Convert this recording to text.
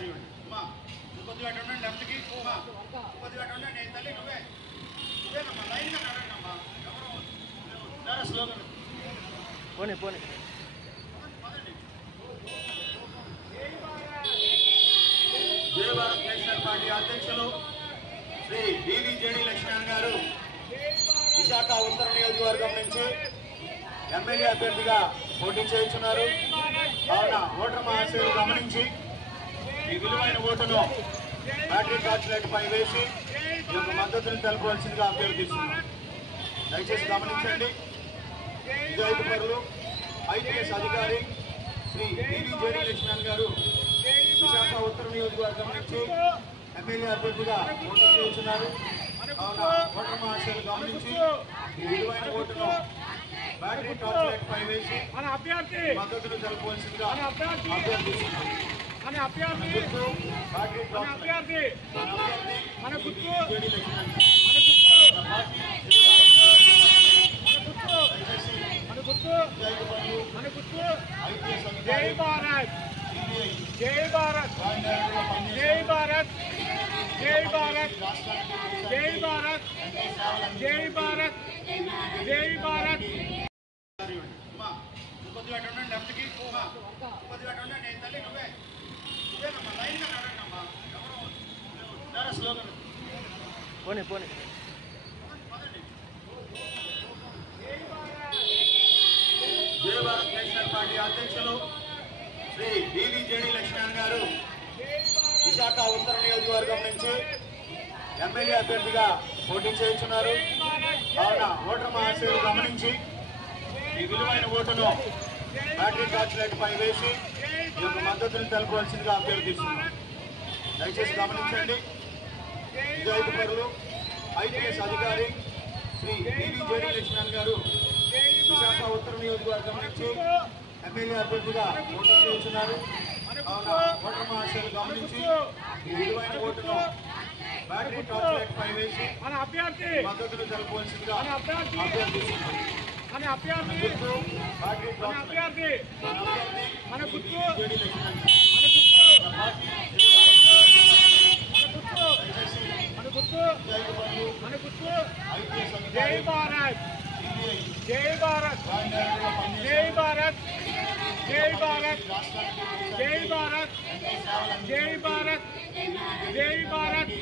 అమ్మా కొద్దిగా ఉండండి లెఫ్ట్కి కొద్దిగా ఉండండి నేను తల్లి నువ్వేనమ్మా లైన్గా నడండి అమ్మా ఎవరు స్లోగా పోనీ పోనీ జై భారత్ నేషనల్ పార్టీ అధ్యక్షులు శ్రీ డివిజేడి లక్ష్మణ్ గారు విశాఖ ఉత్తర నియోజకవర్గం నుంచి ఎమ్మెల్యే అభ్యర్థిగా పోటీ చేస్తున్నారు. కావున ఓటర్ మహాశయులు గమనించి ఈ విలువైన ఓటును బ్యాటరీ టార్చ్ లైట్ పై వేసి ఈ యొక్క మద్దతును తెలపవలసిందిగా అభ్యర్థిస్తున్నారు. దయచేసి గమనించండి. నిజాయితీ పరులు ఐపీఎస్ అధికారి శ్రీ డివిజేడి లక్ష్మణ్ గారు విశాఖ ఉత్తర నియోజకవర్గం నుంచి ఎమ్మెల్యే అభ్యర్థిగా పోటీ చేస్తున్నారు. కావున ఓటర్ మహాశయులు గమనించి ఈ విలువైన ఓటును బ్యాటరీ టార్చ్ లైట్ పై వేసి మద్దతును తెలపవలసిందిగా అభ్యర్థిస్తున్నారు. జై భారత్ జై భారత్ జై భారత్ జై భారత్ జై భారత్ జై భారత్ జై భారత్ కొద్దిగా ఉండండి లెఫ్ట్కి కొద్దిగా ఉండండి నేను తల్లి నువ్వేనమ్మా లైన్గా నడండి అమ్మా ఎవరు స్లోగా పోనీ పోనీ జై భారత్ నేషనల్ పార్టీ అధ్యక్షులు శ్రీ డివిజేడి లక్ష్మణ్ గారు విశాఖ ఉత్తర నియోజకవర్గం నుంచి ఎమ్మెల్యే అభ్యర్థిగా పోటీ చేస్తున్నారు. కావున ఓటర్ మహాశయులు గమనించి ఈ విలువైన ఓటును బ్యాటరీ టార్చ్ లైట్ పై వేసి ఈ యొక్క మద్దతును తెలపవలసిందిగా అభ్యర్థిస్తున్నారు. దయచేసి గమనించండి. నిజాయితీ పరులు ఐపీఎస్ అధికారి శ్రీ డివిజేడి లక్ష్మణ్ గారు విశాఖ ఉత్తర నియోజకవర్గం నుంచి ఎమ్మెల్యే అభ్యర్థిగా పోటీ చేస్తున్నారు. కావున ఓటర్ మహాశయులు గమనించి ఈ విలువైన ఓటును బ్యాటరీ టార్చ్ లైట్ పై వేసి మద్దతును తెలపవలసిందిగా అభ్యర్థిస్తున్నారు. జై భారత్ జై భారత్ జై భారత్ జై భారత్ జై భారత్ జై భారత్ జై భారత్